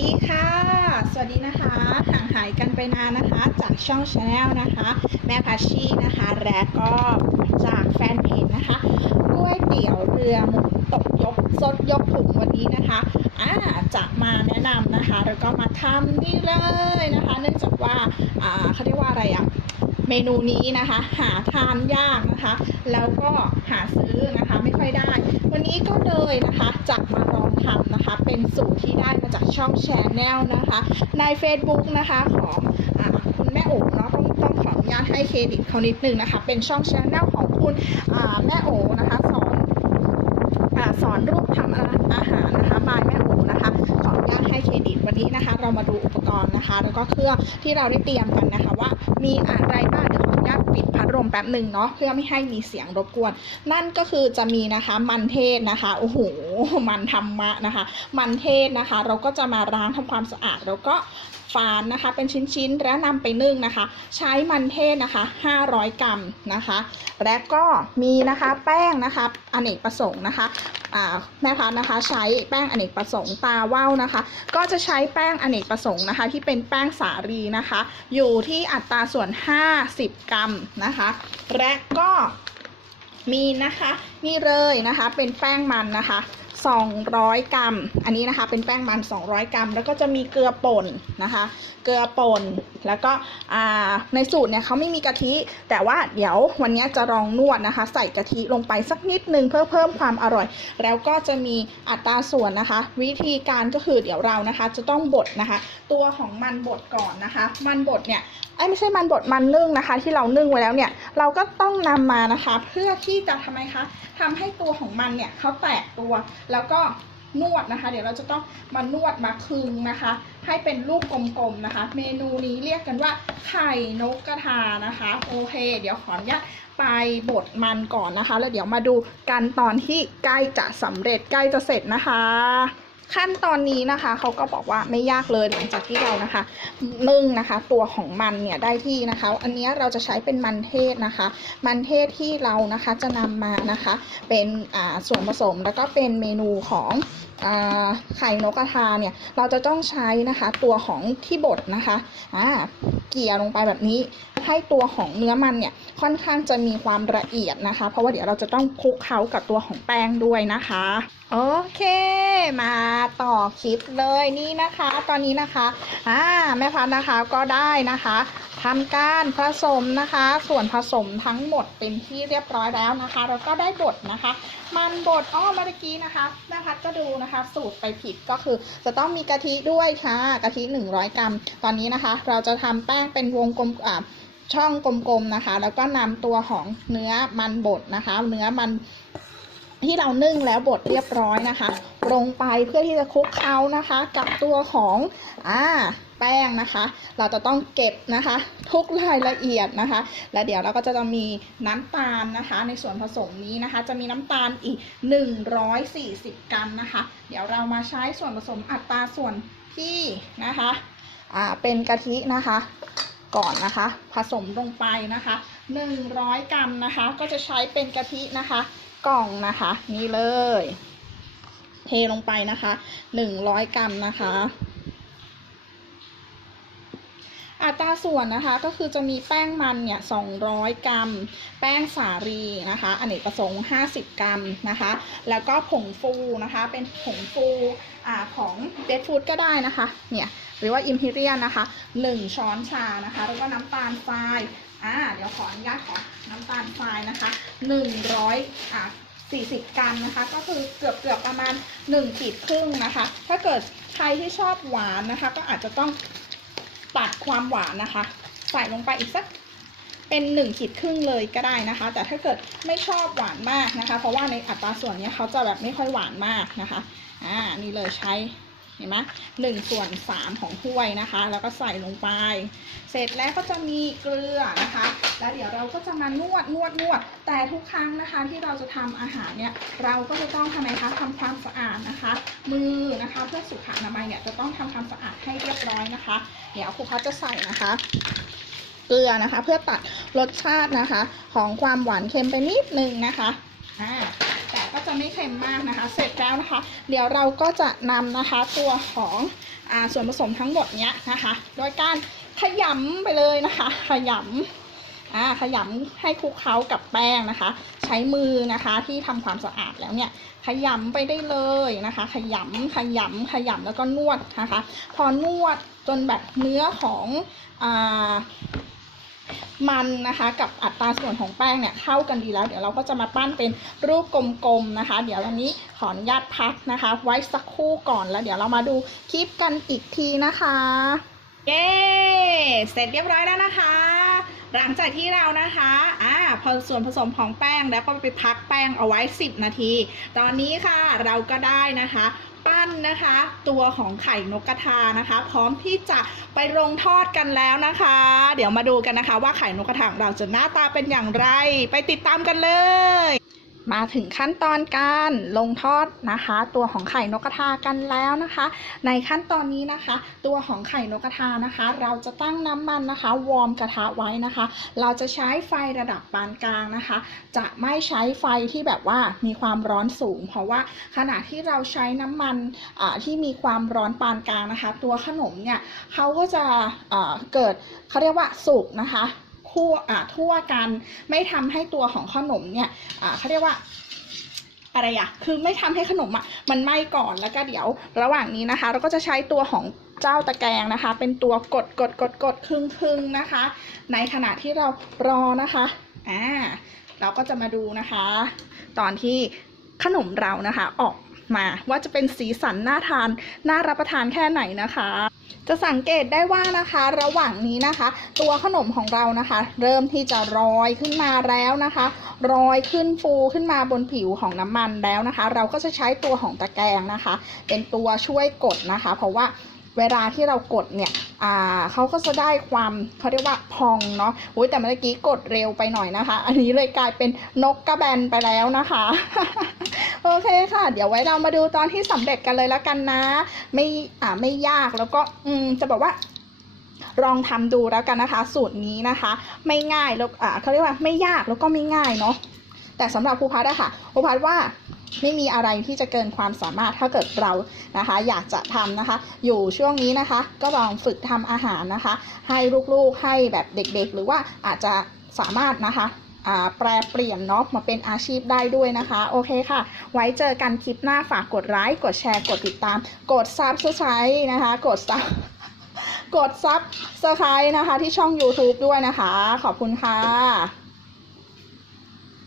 ดีค่ะ สวัสดีนะคะ ห่างหายกันไปนานนะคะ จากช่องชาแนลนะคะ แม่พัชชีนะคะ และก็จากแฟนเพจนะคะก๋วยเตี๋ยวเรือหมูตกยกซดยกถุงวันนี้นะคะอ่าจะมาแนะนำนะคะ แล้วก็มาทำนี่เลยนะคะ เนื่องจากว่าอ่าเขาเรียกว่าอะไรอะเมนูนี้นะคะ หาทานยากนะคะ แล้วก็หาซื้อนะคะไม่ค่อยได้ วันนี้ก็เลยนะคะจะมาลอง ทำนะคะ เป็นสูตรที่ได้มาจากช่องแชนแนลนะคะ ใน Facebook นะคะของอคุณแม่โอ๋เนาะต้องต้องขออนุญาตให้เครดิตเขานิดนึงนะคะ เป็นช่องแชนแนลของคุณแม่โอ๋นะคะสอนอสอนรูปทำอาอาหารนะคะบายแม่โอ๋นะคะ ขออนุญาตให้เครดิตวันนี้นะคะ เรามาดูอุปกรณ์นะคะ แล้วก็เครื่องที่เราได้เตรียมกันนะคะว่ามีอะไรบ้างเดี๋ยวขออนุญาตปิดพัดลมแป๊บหนึ่งเนาะเพื่อไม่ให้มีเสียงรบกวน นั่นก็คือจะมีนะคะมันเทศนะคะโอ้โห มันธรรมะนะคะ มันเทศนะคะ เราก็จะมาล้างทำความสะอาด แล้วก็ฝานนะคะ เป็นชิ้นๆ แล้วนำไปนึ่งนะคะ ใช้มันเทศนะคะ 500 กรัมนะคะ และก็มีนะคะแป้งนะคะอเนกประสงค์นะคะแม่พัดนะคะใช้แป้งอเนกประสงค์ตาว่าวนะคะ ก็จะใช้แป้งอเนกประสงค์นะคะ ที่เป็นแป้งสาลีนะคะ อยู่ที่อัตราส่วน 50 กรัมนะคะ และก็มีนะคะนี่เลยนะคะเป็นแป้งมันนะคะ 200 กรัม อันนี้นะคะเป็นแป้งมัน 200 กรัม แล้วก็จะมีเกลือป่นนะคะ เกลือป่นแล้วก็ในสูตรเนี่ยเขาไม่มีกะทิ แต่ว่าเดี๋ยววันนี้จะลองนวดนะคะ ใส่กะทิลงไปสักนิดนึงเพื่อเพิ่มความอร่อย แล้วก็จะมีอัตราส่วนนะคะ วิธีการก็คือเดี๋ยวเรานะคะ จะต้องบดนะคะ ตัวของมันบดก่อนนะคะ มันบดเนี่ยไอ้ยไม่ใช่มันบดมันนึ่งนะคะ ที่เรานึ่งไว้แล้วเนี่ยเราก็ต้องนำมานะคะ เพื่อที่จะทำไมคะทำให้ตัวของมันเนี่ยเขาแตกตัวแล้วก็ นวดนะคะ เดี๋ยวเราจะต้องมานวดมาคึงนะคะ ให้เป็นรูปกลมๆนะคะ เมนูนี้เรียกกันว่าไข่นกกระทานะคะ โอเค เดี๋ยวขออนุญาตไปบดมันก่อนนะคะ แล้วเดี๋ยวมาดูกันตอนที่ใกล้จะสำเร็จใกล้จะเสร็จนะคะ ขั้นตอนนี้นะคะเขาก็บอกว่าไม่ยากเลยหลังจากที่เรานะคะนึ่งนะคะ ตัวของมันเนี่ยได้ที่นะคะ อันนี้เราจะใช้เป็นมันเทศนะคะ มันเทศที่เรานะคะจะนำมานะคะ เป็นอ่าส่วนผสมแล้วก็เป็นเมนูของอาไข่นกกระทาเนี่ยเราจะต้องใช้นะคะ ตัวของที่บดนะคะอ่าเกี่ยลงไปแบบนี้ให้ตัวของเนื้อมันเนี่ยค่อนข้างจะมีความละเอียดนะคะ เพราะว่าเดี๋ยวเราจะต้องคลุกเคล้ากับตัวของแป้งด้วยนะคะ โอเค ต่อคลิปเลยนี่นะคะ ตอนนี้นะคะอ่าแม่พัดนะคะก็ได้นะคะทำการผสมนะคะ ส่วนผสมทั้งหมดเป็นที่เรียบร้อยแล้วนะคะ แล้วก็ได้บดนะคะ มันบดอ้อเมื่อกี้นะคะแม่พัดก็ดูนะคะ สูตรไปผิดก็คือ จะต้องมีกะทิด้วยค่ะกะทิ 100 กรัม ตอนนี้นะคะ เราจะทำแป้งเป็นวงกลมอ่าช่องกลมๆนะคะ แล้วก็นำตัวของเนื้อมันบดนะคะ เนื้อมัน ที่เรานึ่งแล้วบดเรียบร้อยนะคะ ลงไปเพื่อที่จะคลุกเคล้านะคะ กับตัวของอ่าแป้งนะคะ เราจะต้องเก็บนะคะ ทุกรายละเอียดนะคะ และเดี๋ยวเราก็จะมีน้ำตาลนะคะ ในส่วนผสมนี้นะคะ จะมีน้ำตาลอีก 140 กรัมนะคะ เดี๋ยวเรามาใช้ส่วนผสมอัตราส่วนที่นะคะอ่าเป็นกะทินะคะก่อนนะคะ ผสมลงไปนะคะ 100 กรัมนะคะ ก็จะใช้เป็นกะทินะคะ กล่องนะคะ นี่เลย เทลงไปนะคะ100กรัมนะคะอัตราส่วนนะคะก็คือจะมีแป้งมันเนี่ย200 กรัม แป้งสาลีนะคะอเนกประสงค์ 50 กรัมนะคะ แล้วก็ผงฟูนะคะเป็นผงฟูอ่าของเบสฟูดก็ได้นะคะเนี่ยหรือว่าอิมพีเรียนนะคะ 1 ช้อนชานะคะ แล้วก็น้ำตาลทราย อ่า เดี๋ยวขออนุญาตขอน้ำตาลทรายนะคะ100อ่า40กรัมนะคะ ก็คือเกือบเกือบประมาณ1ขีดครึ่งนะคะ ถ้าเกิดใครที่ชอบหวานนะคะ ก็อาจจะต้องตัดความหวานนะคะ ใส่ลงไปอีกสักเป็น1ขีดครึ่งเลยก็ได้นะคะ แต่ถ้าเกิดไม่ชอบหวานมากนะคะ เพราะว่าในอัตราส่วนนี้เขาจะแบบไม่ค่อยหวานมากนะคะ อ่า นี่เลยใช้ ห็นไหมหนึ่งส่วนสามของถ้วยนะคะ แล้วก็ใส่ลงไป เสร็จแล้วก็จะมีเกลือนะคะ แล้วเดี๋ยวเราก็จะมานวดนวดนวด แต่ทุกครั้งนะคะที่เราจะทำอาหารเนี่ยเราก็จะต้องทำไมคะทำความสะอาดนะคะ มือนะคะเพื่อสุขอนามัยเนี่ยจะต้องทำความสะอาดให้เรียบร้อยนะคะ เดี๋ยวครูพัชจะใส่นะคะเกลือนะคะ เพื่อตัดรสชาตินะคะ ของความหวานเค็มไปนิดนึงนะคะอ่า ก็จะไม่เค็มมากนะคะ เสร็จแล้วนะคะ เดี๋ยวเราก็จะนำนะคะตัวของอส่วนผสมทั้งหมดเนี้ยนะคะโดยการขยำไปเลยนะคะ ขยำอ่าขยำให้คลุกเคล้ากับแป้งนะคะ ใช้มือนะคะที่ทำความสะอาดแล้วเนี่ยขยำไปได้เลยนะคะ ขยำขยำขยำแล้วก็นวดนะคะ พอนวดจนแบบเนื้อของอ่า มันนะคะ กับอัตราส่วนของแป้งเนี่ยเข้ากันดีแล้ว เดี๋ยวเราก็จะมาปั้นเป็นรูปกลมๆนะคะ เดี๋ยวอันนี้ขออนุญาตพักนะคะ ไว้สักครู่ก่อนแล้วเดี๋ยวเรามาดูคลิปกันอีกทีนะคะเย้เสร็จเรียบร้อยแล้วนะคะ หลังจากที่เรานะคะอ่าพอส่วนผสมของแป้งแล้วก็ไปพักแป้งเอาไว้ 10 นาที ตอนนี้ค่ะเราก็ได้นะคะ ปั้นนะคะ ตัวของไข่นกกระทานะคะ พร้อมที่จะไปลงทอดกันแล้วนะคะ เดี๋ยวมาดูกันนะคะ ว่าไข่นกกระทาของเราจะหน้าตาเป็นอย่างไร ไปติดตามกันเลย มาถึงขั้นตอนการลงทอดนะคะ ตัวของไข่นกกระทากันแล้วนะคะ ในขั้นตอนนี้นะคะ ตัวของไข่นกกระทานะคะ เราจะตั้งน้ำมันนะคะ วอร์มกระทะไว้นะคะ เราจะใช้ไฟระดับปานกลางนะคะ จะไม่ใช้ไฟที่แบบว่ามีความร้อนสูง เพราะว่าขณะที่เราใช้น้ำมันอ่าที่มีความร้อนปานกลางนะคะ ตัวขนมเนี่ยเขาก็จะอ่าเกิดเขาเรียกว่าสุกนะคะ คั่วอ่าทั่วกัน ไม่ทำให้ตัวของขนมเนี่ยอ่าเขาเรียกว่าอะไรอะคือไม่ทำให้ขนมอะมันไหม้ก่อนแล้วก็เดี๋ยว ระหว่างนี้นะคะ เราก็จะใช้ตัวของเจ้าตะแกรงนะคะ เป็นตัวกดกดกดกดครึ่งครึ่งๆนะคะ ในขณะที่เรารอนะคะอ่าเราก็จะมาดูนะคะ ตอนที่ขนมเรานะคะออก มา ว่าจะเป็นสีสันน่าทานน่ารับประทานแค่ไหนนะคะ จะสังเกตได้ว่านะคะ ระหว่างนี้นะคะ ตัวขนมของเรานะคะ เริ่มที่จะลอยขึ้นมาแล้วนะคะลอยขึ้นฟูขึ้นมาบนผิวของน้ำมันแล้วนะคะ เราก็จะใช้ตัวของตะแกรงนะคะ เป็นตัวช่วยกดนะคะ เพราะว่าเวลาที่เรากดเนี่ยเขาก็จะได้ความเขาเรียกว่าพองเนาะอุ้ยแต่เมื่อกี้กดเร็วไปหน่อยนะคะ อันนี้เลยกลายเป็นนกกระแบนไปแล้วนะคะ อเคค่ะ เดี๋ยวไว้เรามาดูตอนที่สำเร็จกันเลยแล้วกันนะ ไม่อ่าไม่ยากแล้วก็อืมจะบอกว่าลองทำดูแล้วกันนะคะ สูตรนี้นะคะ ไม่ง่ายแล้วอ่าเขาเรียกว่าไม่ยากแล้วก็ไม่ง่ายเนาะแต่สำหรับภูพัฒน์อะค่ะภูพัฒน์ว่าไม่มีอะไรที่จะเกินความสามารถถ้าเกิดเรานะคะ อยากจะทำนะคะ อยู่ช่วงนี้นะคะ ก็ลองฝึกทำอาหารนะคะ ให้ลูกๆให้แบบเด็กๆ หรือว่าอาจจะสามารถนะคะ แปลเปลี่ยนเนาะมาเป็นอาชีพได้ด้วยนะคะ โอเคค่ะ ไว้เจอกันคลิปหน้าฝากกดไลค์กดแชร์กดติดตาม กดซับสไครต์นะคะ กดซับกดซับสไครต์นะคะ ที่ช่อง YouTube ด้วยนะคะ ขอบคุณค่ะ